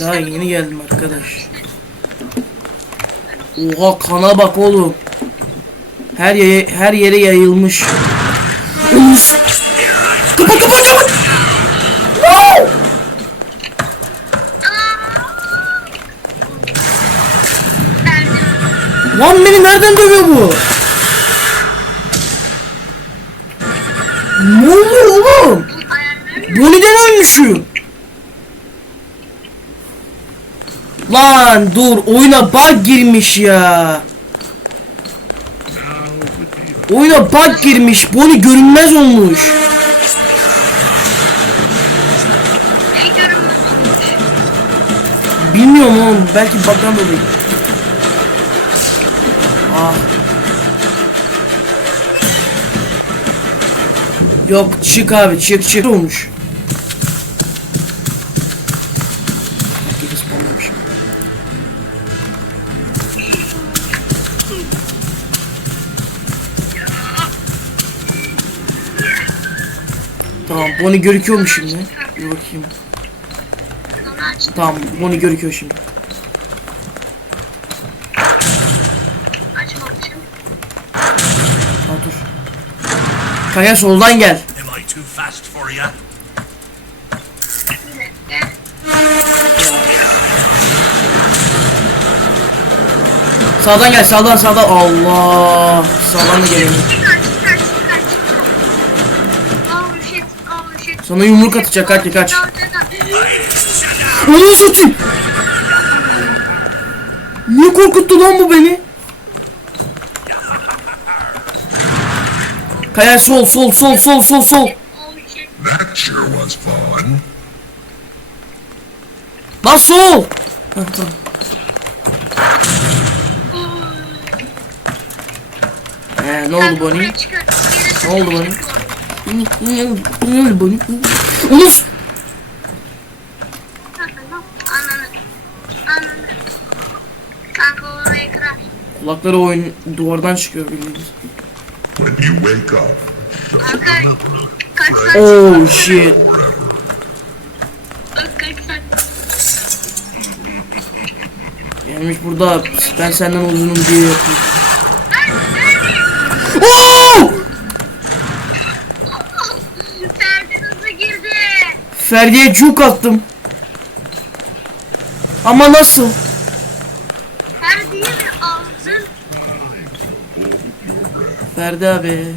Daha yeni geldim arkadaş. Oha kana bak oğlum. Her yere her yere yayılmış. Kapat kapat kapat. No! Lan beni nereden dövüyor bu? Ne oluyor oğlum? Bonnie'den ölmüşüm. Lan dur oyuna bug girmiş ya. Oyuna bug girmiş. Bonnie görünmez olmuş. Bilmiyorum oğlum. Belki bug'dan dolayı. Ah. Yok çık abi çık çık olmuş. Bonnie görüküyor mu şimdi? Bir bakayım. Tamam Bonnie görüküyor şimdi. Ha dur. Kaya soldan gel. Sağdan gel sağdan sağdan. Allah. Sağdan da gelelim. Sana yumruk atacak kaç kaç. Onu satayım. Niye korkuttu lan bu beni? Kaya sol sol sol sol sol sol. That sure was fun. Lan sol. Heh, tamam. Ee, ne oldu Bonnie? Ne oldu Bonnie? Zor. Ne oldu Bonnie? Onu s- Ananı. Ananı. Kanka orayı kırar. Kulakları oyun duvardan çıkıyor bildiğiniz. When you wake up, Kanka kaç saat Oh shit. Gelmiş burada ben senden uzunum diye yapıyor. Ferdi'ye cuk attım. Ama nasıl? Ferdi'yi mi aldın? Ferdi abi.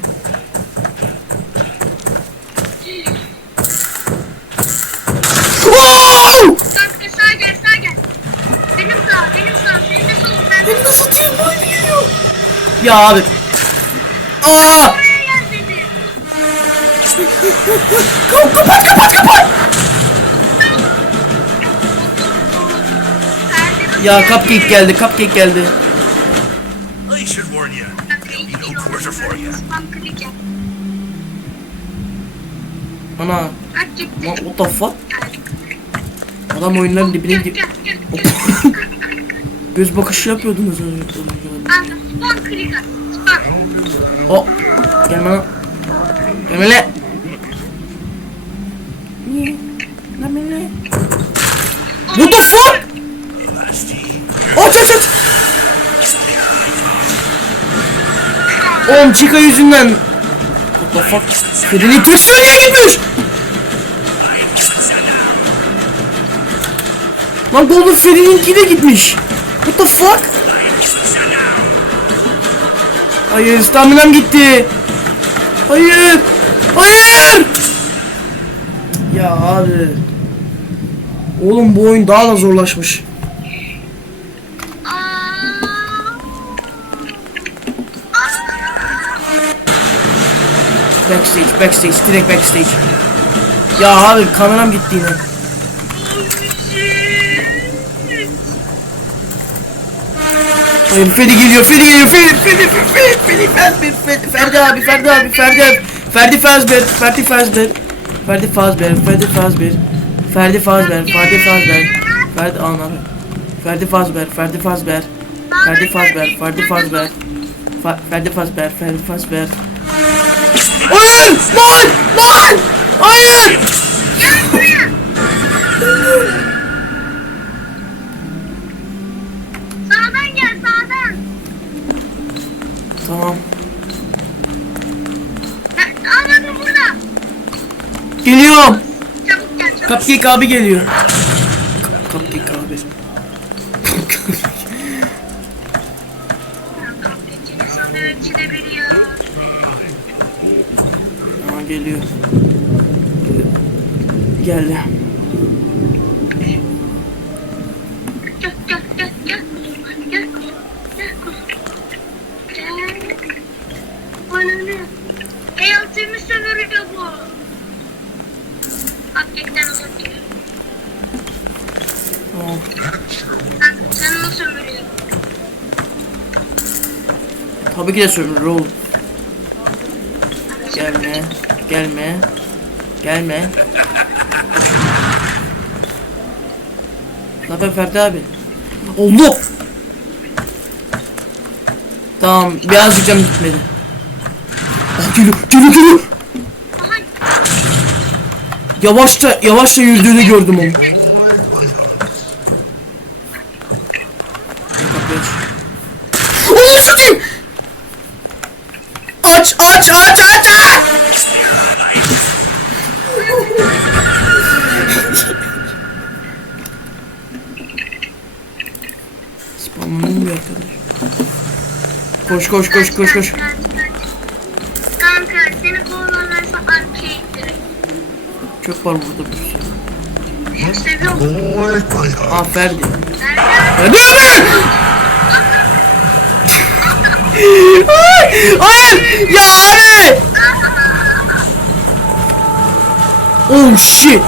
Oo! Kanka sağa gel sağa gel. Ya geldi. cupcake geldi cupcake geldi. Ana. What, what the fuck? Adam oyunların dibine gel. göz bakışı yapıyordunuz. Spam. O. Gelme lan. Gelme lan. Niye? Gelme lan. What the fuck? Aç aç aç. Oğlum Chica yüzünden. What the fuck? Freddy'nin tersine gitmiş. Lan Golden Freddy'ninki de gitmiş. What the fuck? Hayır staminam gitti. Hayır. Hayır. Ya abi. Oğlum bu oyun daha da zorlaşmış. Backstage, backstage, direkt backstage. Ya abi kameram gitti yine. Hayır Fedi geliyor, Fedi geliyor, Fedi, Fedi, Fedi, Fedi, Fedi, Fedi, Ferdi abi, Ferdi abi, Ferdi abi, Ferdi Fazber, Ferdi Fazber, Ferdi Fazber, Ferdi Fazber, Ferdi Fazber, Ferdi Fazber, Ferdi ana, Ferdi Fazber, Ferdi Fazber, Ferdi Fazber, Ferdi Fazber, Fa- Ferdi Fazber, Ferdi Fazber. Hayır! Lan! Lan! Hayır! Sağdan gel sağdan. Tamam. Anladım burada. Geliyorum. Çabuk gel çabuk. Cupcake abi geliyor. Cupcake abi. De oğlum. Gelme. Gelme. Gelme. Ne haber Ferdi abi? Allah! Tamam birazcık canım gitmedi. Ah geliyor geliyor geliyor. Yavaşça yavaşça yürüdüğünü gördüm onu. Koş koş koş koş koş. Kanka seni kovalarlarsa arkaya ittirir. Çöp var burada bir sürü. Seviyor musun? Boy, my heart. Aa Ferdi. Ferdi abi! Ay, Hayır! Ya abi! Oh shit!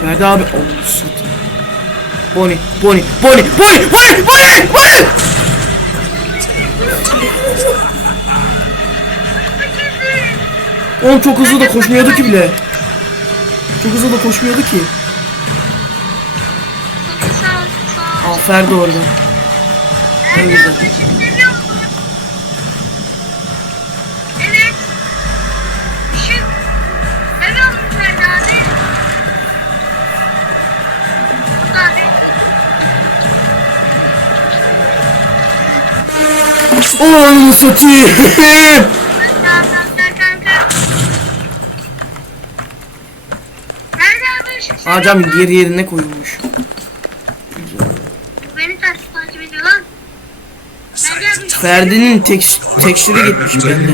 Ferdi abi oh. Bonnie, Bonnie, Bonnie, Bonnie, Bonnie, Bonnie, Bonnie! Oğlum çok hızlı da koşmuyordu ki bile. Çok hızlı da koşmuyordu ki. Ferdi orada. Ne güzel. Oğlum satayım. Aa cam yerine koyulmuş. Beni takip ediyor lan. Ferdi'nin tek tekstürü gitmiş bende.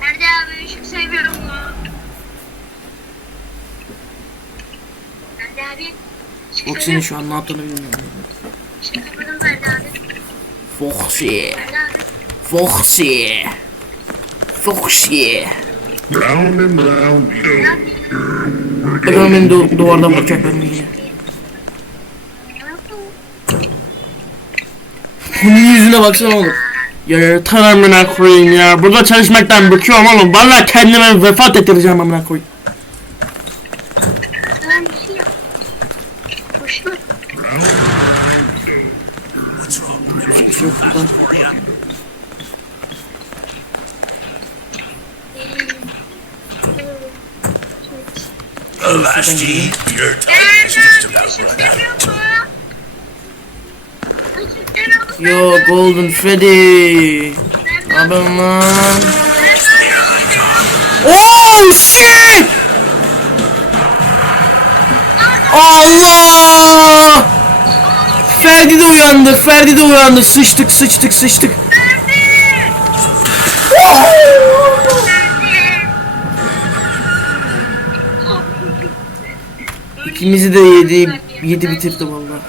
Nerede abi ışık seviyorum? Nerede abi? Bak senin şu an ne yaptığını bilmiyorum. Işık seviyorum nerede abi? Foxy. Foxy. Foxy. Round and round we go. beni du duvardan vuracaklar mı yine? Ne yapayım? Bunun yüzüne baksana oğlum. Ya yeter amına koyayım ya. Burada çalışmaktan bıkıyorum oğlum. Vallahi kendime vefat ettireceğim amına koyayım. Lan bir şey yap. Koşma. What's wrong? Bir şey yok buradan. For you. Avasti, your time is just about run out. Yo Golden Freddy. Haber lan. Oh shit! Allah! Ferdi de uyandı. Ferdi de uyandı. Sıçtık sıçtık sıçtık. İkimizi de yedi, yedi bitirdi vallahi.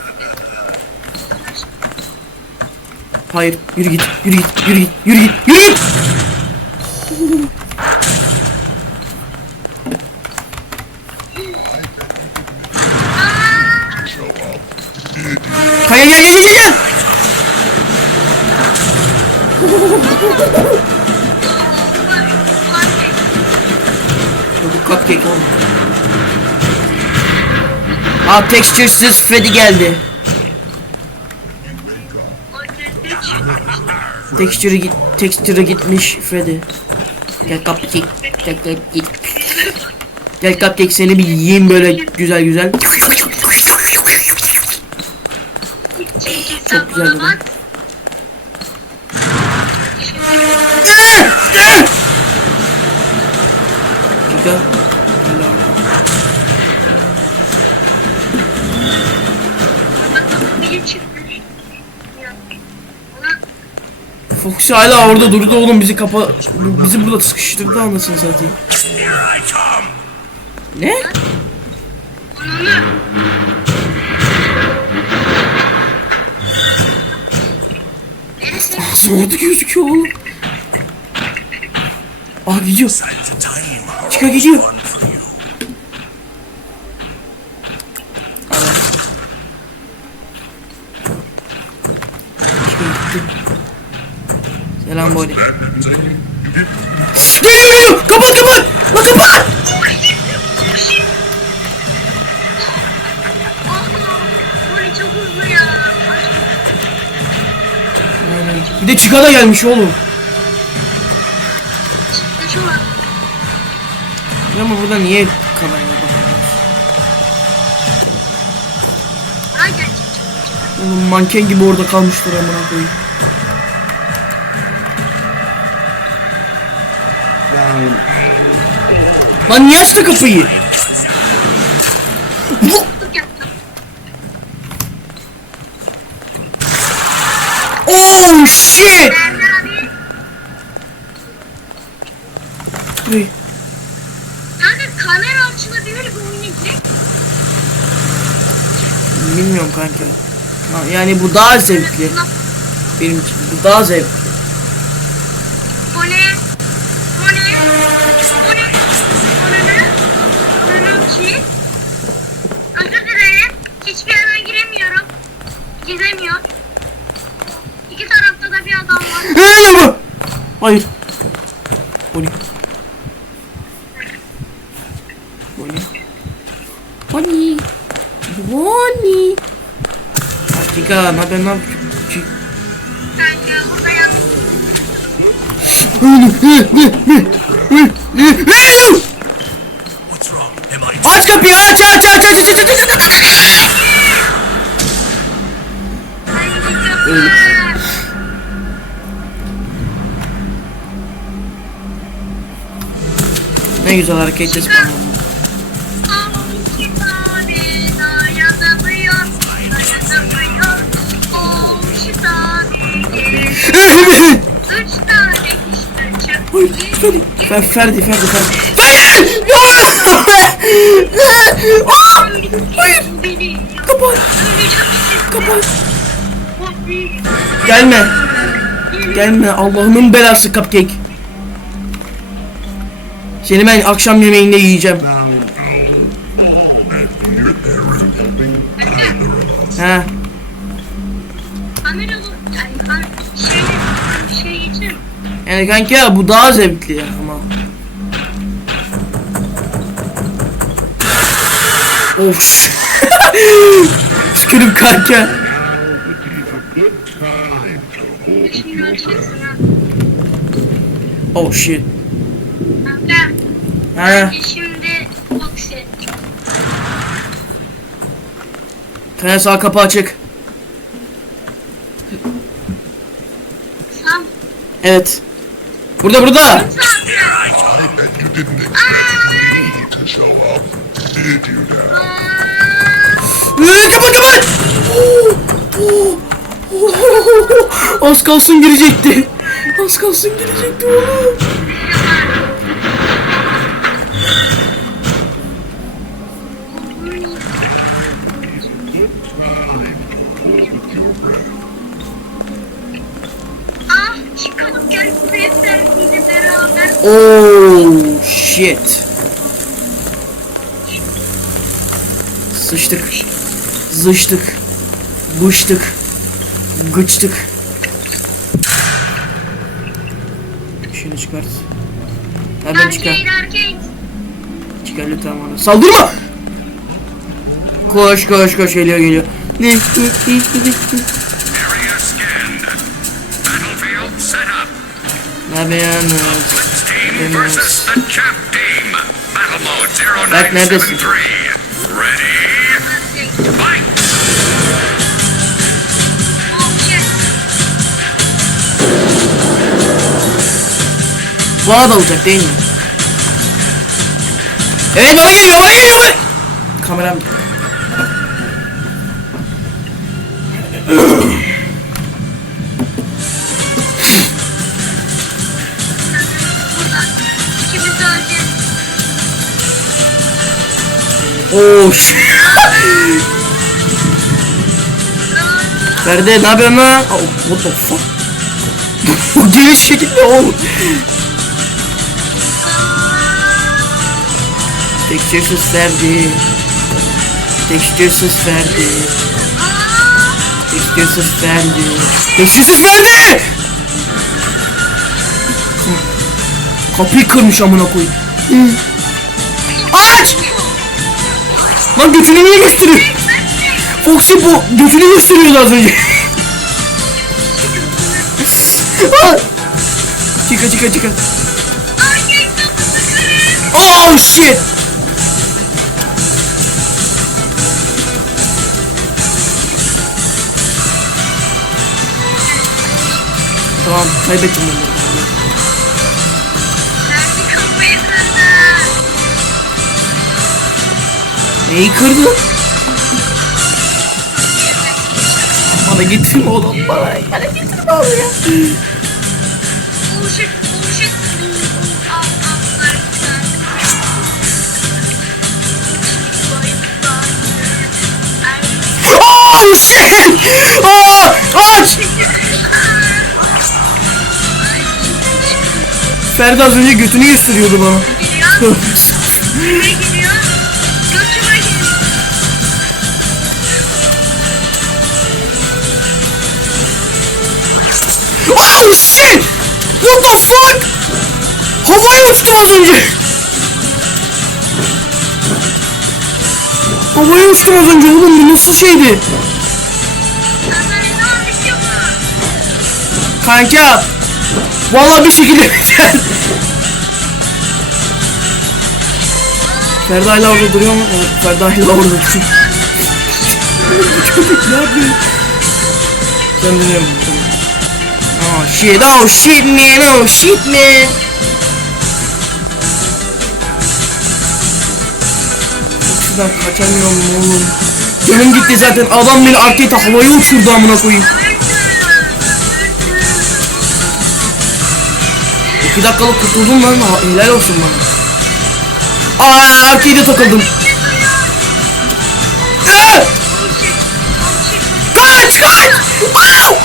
Hayır, yürü git, yürü git, yürü git, yürü git, yürü git. Kaya gel gel gel gel. Bu cupcake oğlum. Aa texturesız Freddy geldi. Texture'ı git, texture'ı gitmiş Freddy. Gel cupcake, gel git. Gel cupcake seni bir yiyeyim böyle güzel güzel. Çok güzel dedim. Başka? Hala orada. Bak biri çıkmış. Ya. Ona Foxy hala orada durdu oğlum bizi kapa bizi burada sıkıştırdı anasını satayım. Ne? Nasıl gözüküyor oğlum? Aa gidiyor. Signs of time. Çıka gidiyor. böyle. Yo yo kapat kapat. La kapat. Bir de Chica da gelmiş oğlum. Ama burada niye kameraya bakıyoruz? Oğlum manken gibi orada kalmışlar amına koyayım. Lan niye açtı kapıyı? Oh shit! Uy, Kanka kamera açılabilir bu oyuna direkt. Bilmiyorum kanka. Yani bu daha zevkli. Benim için bu daha zevkli. O ne? O ne? O ne? O ne? O ne ki? Özür dilerim. Hiçbir yerden giremiyorum. Giremiyor. İki tarafta da bir adam var. Hey bu! Hayır. Bonnie. Bonnie. Bonnie. Bonnie. Chica, ne haber ne yapıyorsun? Kanka burada I Aç kapıyı aç aç aç aç aç aç aç aç aç Ne güzel işte çıktı. Hayır Ferdi. Fer, Ferdi Ferdi Ferdi. Ferdi! Ya! Hayır. Kapat. Kapat. Gelme. Gelme Allah'ımın belası cupcake. Seni ben akşam yemeğinde yiyeceğim. He. Kamera bu yani şey, şey geçer. Yani kanka bu daha zevkli ya ama. Of. Tükürüm kanka. Oh shit. Ha. Şimdi box edeceğim. Kaya sağ kapı açık. Sam. Evet. Burada burada. Iııı ee, kapat kapat. Az kalsın girecekti. Az kalsın girecekti oğlum. Oh shit. Sıçtık. Zıştık. Bıştık. Gıçtık. Şunu çıkart. Hemen çıkar. Çıkar lütfen bana. Saldırma! Koş koş koş geliyor geliyor. Ne? area King versus the Champ Team. Battle mode 0973. Ready? Fight! Bodo Jardine. ¡Eh, no voy, no voy, no voy! Cameraman. Oh shit. Ferdi ne yapıyorsun lan? Oh, what the fuck? Bu geniş şekilde oğlum. Texturesuz Ferdi. Texturesuz Ferdi. Texturesuz Ferdi. Texturesuz Ferdi! Kapıyı kırmış amına koyayım. Aç! Lan götünü niye gösteriyor? Foxy bu götünü gösteriyordu az önce. Çıka çıka çıka. Oh shit. Tamam kaybettim bunu. Neyi kırdın? Bana getirme oğlum bana. Bana getirme oğlum ya. Oh shit, oh. Oh! Ferdi az önce götünü gösteriyordu bana. Shit! What the fuck? Havaya uçtum az önce. Havaya uçtum az önce oğlum bu nasıl şeydi? Kanka. Vallahi bir şekilde Ferda hala orada duruyor mu? Evet Ferda hala orada duruyor. Ne yapıyor? Ben dönüyorum. Shit, oh shit man, oh shit man. Şuradan kaçamıyorum oğlum. Canım gitti zaten adam beni arkaya havaya uçurdu amına koyayım. İki dakikalık kurtuldum lan. Helal olsun bana. Aa arcade'e takıldım. Aa! Kaç kaç! Au!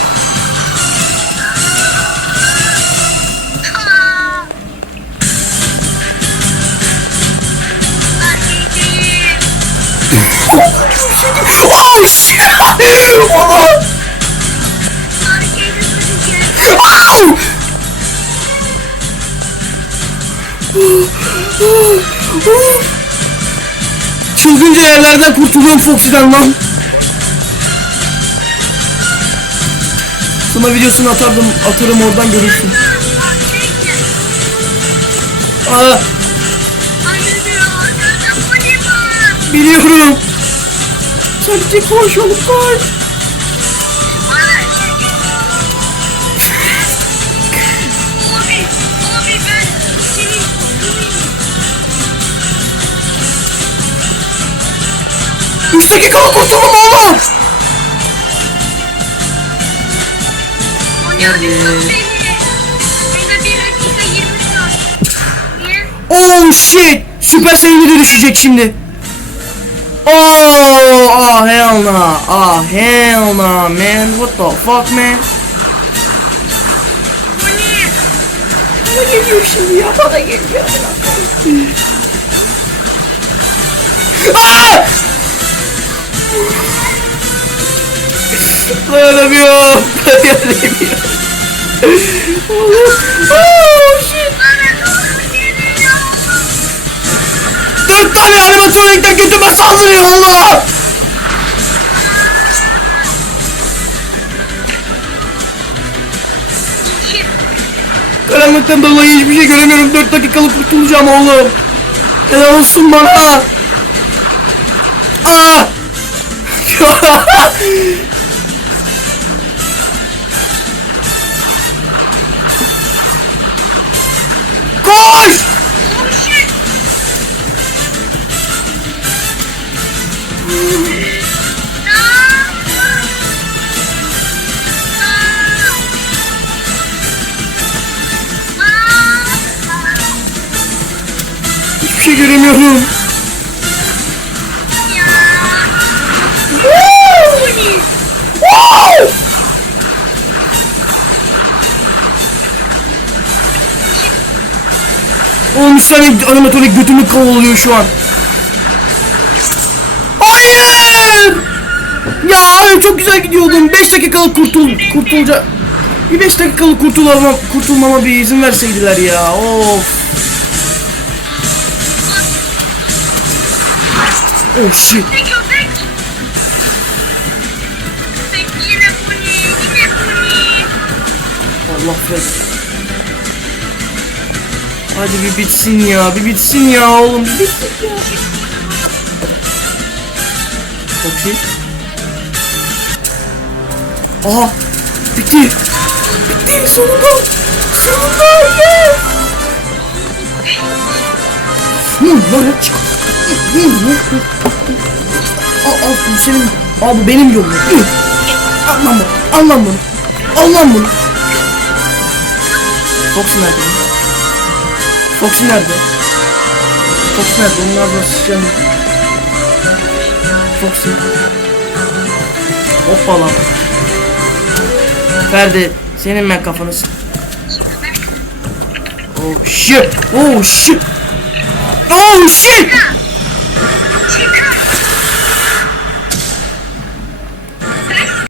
Oh shit! Oh! Au! Çılgınca yerlerden kurtuluyorum Foxy'den lan. Sana videosunu atardım, atarım oradan görürsün. Aa, biliyorum. Sadece koş oğlum koş. Üç dakikalık kurtuldum oğlum. O ne abi çok belli. Bende 1 dakika 20 saat. Niye? Oh shit. Süper Saiyan'e dönüşecek şimdi. Oh, ah hell no. Ah hell no man. What the fuck man? Bana geliyor şimdi ya bana geliyor. Dayanamıyorum. Dayanamıyorum. oh shit. 40 tane animasyon ekran götüme saldırıyor Allah! Karanlıktan dolayı hiçbir şey göremiyorum. 4 dakikalık kurtulacağım oğlum. Helal olsun bana. Ah! Aa! Üç tane animatronik götümü kovalıyor şu an. Hayır! Ya çok güzel gidiyordum. 5 dakikalık kurtul kurtulca bir 5 dakikalık kurtulmama kurtulmama bir izin verseydiler ya. Of. Oh shit. Allah Fred. Hadi bir bitsin ya, bir bitsin ya oğlum, bir bitsin ya. Çok şey. Aha, bitti. Bitti, sonunda. Sonunda, yes. Hı, böyle çık. Al, bu senin, al bu benim yolum. Lan bunu, al lan bunu. Al lan bunu. Foxy nerede? Foxy nerede? Foxy nerede? Onlar da sıçacağım. Foxy. Hoppala. Ferdi, senin ben kafanı s- Oh shit! Oh shit! Oh shit!